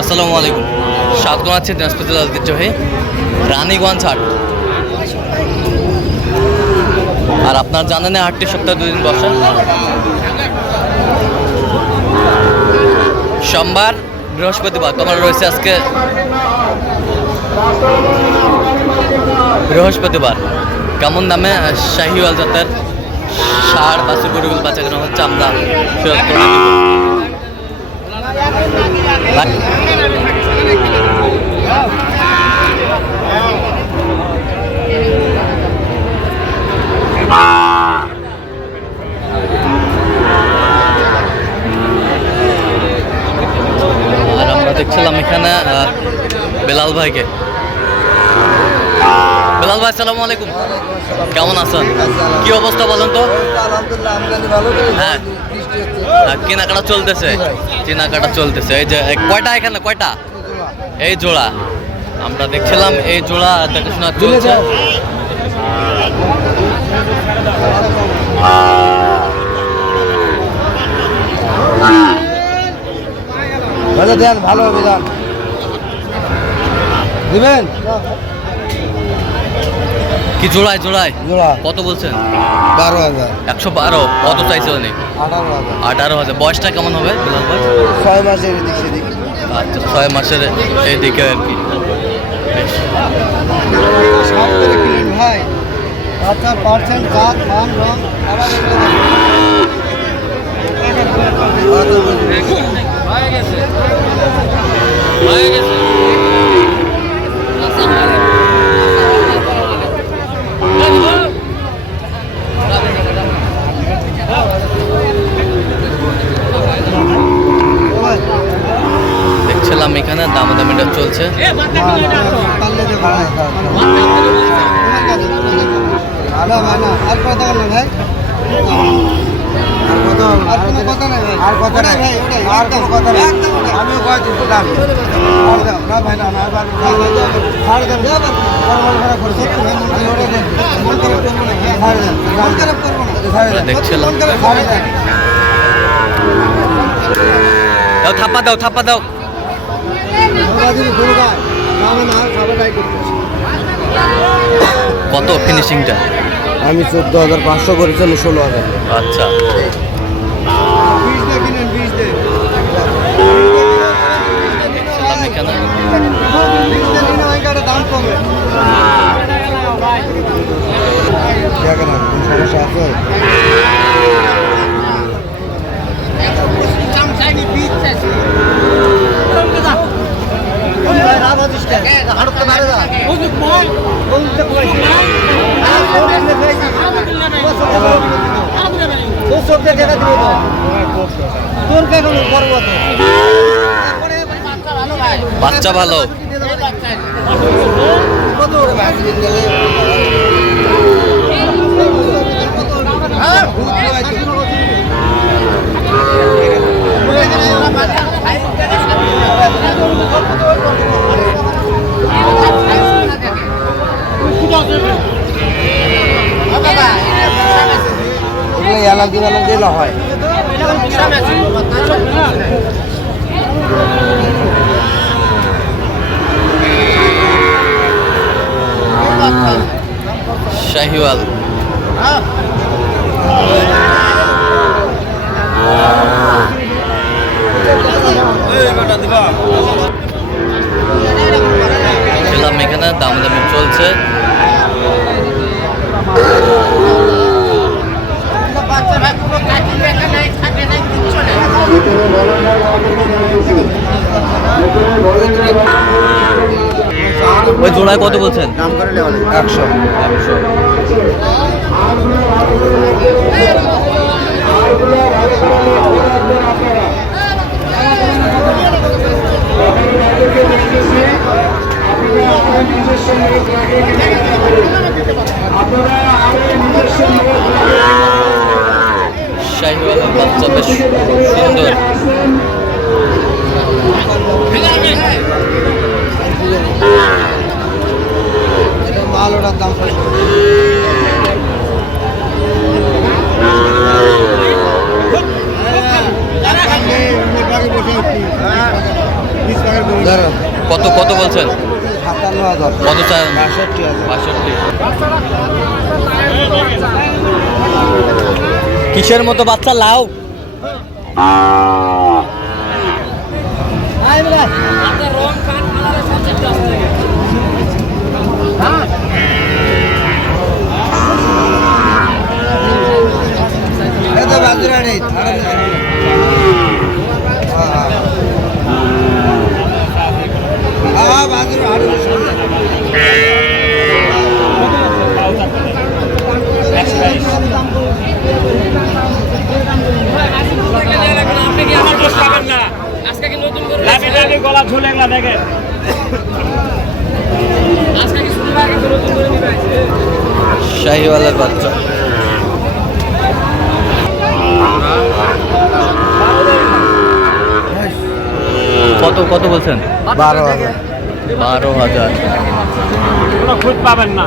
আসসালামু আলাইকুম। স্বাগত আছে দিনাজপুর জেলার ঐতিহ্যবাহী রানীগঞ্জ হাট। আর আপনার জানেন হাটটি সপ্তাহে দুদিন বসে। সোমবার, বৃহস্পতিবার, তোমার রয়েছে আজকে বৃহস্পতিবার। কেমন দামে শাহিওয়াল জাতের সার বাছুর গরুগুলো কেনা হচ্ছে আমরা ফেরত করে দিব। আর আমরা দেখছিলাম এখানে বেলাল ভাইকে। আসসালামু আলাইকুম। কেমন আছেন? কি অবস্থা বলেন তো? হ্যাঁ। আহ, কেনাকাটা চলতেছে। কেনাকাটা চলতেছে। এই যে কয়টা এখানে? কয়টা? এই জোড়া। আমরা দেখছিলাম এই জোড়া দেখাশোনা চলছে। ভালো দেন ভালো হবে দিবেন? কি জোড়ায় জোড়ায়? জোড়া কত বলছেন? বারো হাজার। একশো বারো। কত চাইছে উনি? আঠারো হাজার। আঠারো হাজার। বয়সটা কেমন হবে বেলাল ভাই? ছয় মাসের এদিক সেদিক। আচ্ছা ছয় মাসের এই দিকে আর কি। ভাই আচ্ছা পার্সেন্ট জাত মান রং দেখছিলাম এখানে দামাদামিটা চলছে ভালো ভালো ভাই। আর কোনো কথা নাই ভাই। আর কথা নাই ভাই আর কোনো কথা নাই। আমিও কয়েছি দাম আর দাও না ভাই না না ছাড় দেন। দাও থাপ্পা দাও থাপ্পা দাও। কত ফিনিশিংটা আমি চোদ্দ হাজার পাঁচশো করেছি আমি ষোলো হাজার। আচ্ছা বিশ দিয়ে কিনেন বিশ দিয়ে দেখছিলাম এখানে বিশ দিয়ে কিনে ওই গাড়ি দাম কমে দেখেন না কোন সমস্যা আছে তোর কে কোনো করব তো বাচ্চা ভালো। কত? অ্যালার্জি হয়। শাহিওয়াল। দেখছিলাম এখানে দামাদামি চলছে ওই জোড়ায় কত বলছেন? একশো। একশো। শাহিওয়ালের বাচ্চা বেশ সুন্দর এটা মাল ওটার দাম কত বসে ধরো কত কত বলছেন? কিসের মতো বাচ্চা? লাউ এ তো বাজরা নেই হ্যাঁ বাজরা আরও লাভি লাভি গলা ঝুলে গেলা দেখেন শাহিওয়ালের বাচ্চা। কত কত বলছেন? বারো হাজার। বারো হাজার। খুঁজ পাবেন না।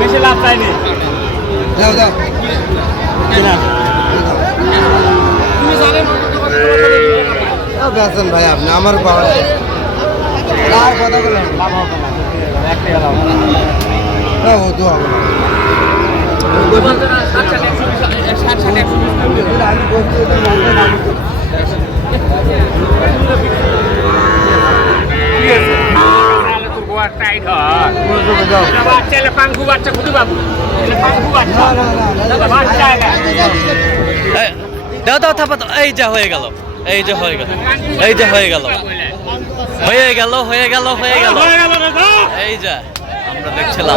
বেশি লাভ চাইনি দাও দাও বেছেন ভাই আপনি আমার পাওয়ার আর কথা বলেন লাভ হবে না। হ্যাঁ ও হবে বলছি, দাও। বাচ্চা পাঙ্কু বাচ্চা পাঙ্কু বাচ্চা দাও দাও থাপা। এই যা হয়ে গেল এই যে হয়ে গেল এই যে হয়ে গেল হয়ে গেল হয়ে গেল হয়ে গেল। হয়ে। এই যা আমরা দেখছিলাম।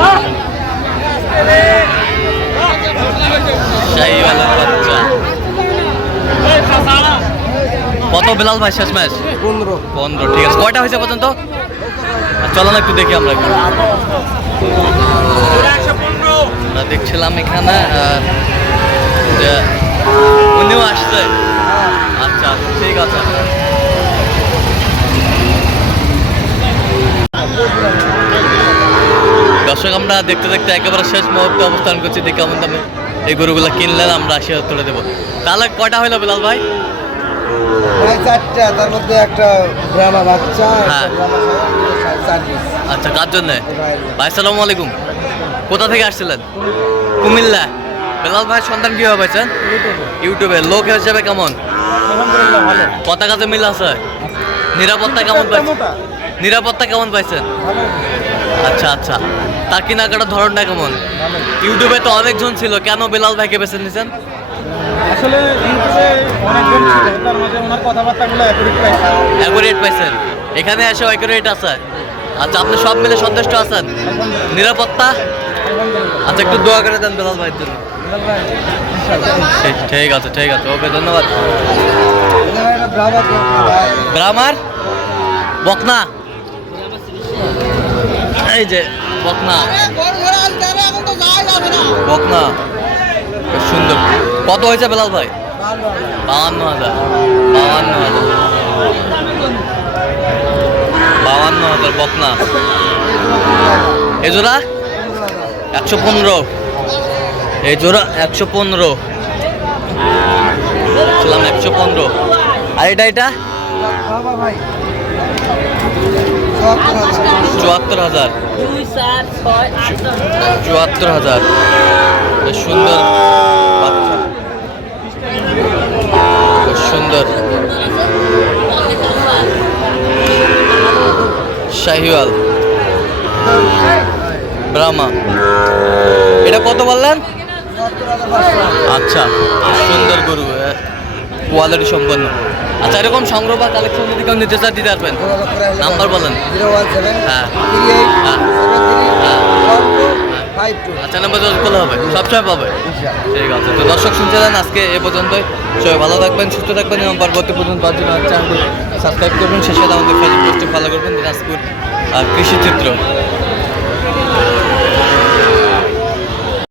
কত বিলাল ভাই শেষ ম্যাচ পনেরো। পনেরো ঠিক আছে। কয়টা হয়েছে পর্যন্ত? চলো না একটু দেখি আমরা। আমরা দেখছিলাম এখানে উনিও আসছে। আচ্ছা ঠিক আছে। দর্শক আমরা দেখতে দেখতে একেবারে শেষ মুহূর্তে অবস্থান করছি। দেখি কেমন দামে এই গরুগুলো কিনলেন আমরা আশি হাজার তুলে দেবো। তাহলে কয়টা হইল বিলাল ভাই? চারটা তার মধ্যে একটা ব্রাহ্মা বাচ্চা হ্যাঁ। আচ্ছা কার জন্যে? ভাই। সালাম আলাইকুম। কোথা থেকে আসছিলেন? কুমিল্লা। বেলাল ভাই সন্তান কীভাবে পাইছেন? ইউটিউবে। লোক হিসেবে কেমন? পতাকাতে মিল আছে? নিরাপত্তা কেমন পাইছেন নিরাপত্তা কেমন পাইছেন আচ্ছা আচ্ছা। তার কেনাকাটার ধরনটা কেমন? ইউটিউবে তো অনেকজন ছিল। কেন বেলাল ভাইকে বেছে নিয়েছেন? আসলে ইউটিউবে অনেকজন ছিল। তার মাঝে ওনার কথাবার্তাগুলো অ্যাকুরেট পাইছি অ্যাকুরেট পাইছেন। এখানে এসে অ্যাকুরেট আছে। আচ্ছা আপনি সব মিলে সন্তুষ্ট আছেন? নিরাপত্তা? আচ্ছা একটু দোয়া করে দেন বেলাল ভাইয়ের জন্য। ঠিক আছে ঠিক আছে। ওকে ধন্যবাদ। ব্রাহ্মার? বকনা? এই যে, বকনা। বকনা। সুন্দর। কত হয়েছে বেলাল ভাই? বাহান্ন হাজার। বাহান্ন হাজার। বাহান্ন হাজার বকনা। এই জোড়া? একশো পনেরো। এই জোড়া একশো পনেরো। ছিলাম একশো পনেরো। আর এটা এটা? চুয়াত্তর হাজার। চুয়াত্তর হাজার। সুন্দর সুন্দর। শাহিওয়াল। ব্রাহ্মা। এটা কত বললেন? আচ্ছা সুন্দর গরু কোয়ালিটি সম্পন্ন। আচ্ছা এরকম সংগ্রহ বা কালেকশন যদি কেউ নিতে চান দিতে পারবেন। নাম্বার বলেন। হ্যাঁ। হ্যাঁ। টু আচ্ছা নাম্বার যোগাযোগ করলে হবে। সবসময় পাবে। ঠিক আছে তো দর্শক শুনছিলেন আজকে এ পর্যন্তই। সবাই ভালো থাকবেন সুস্থ থাকবেন এবং পরবর্তী পর্যন্ত পাওয়ার জন্য সাবস্ক্রাইব করবেন শেষে আমাদের ফেসবুক পোস্টে ফলো করবেন দিনাজপুর আর কৃষি চিত্র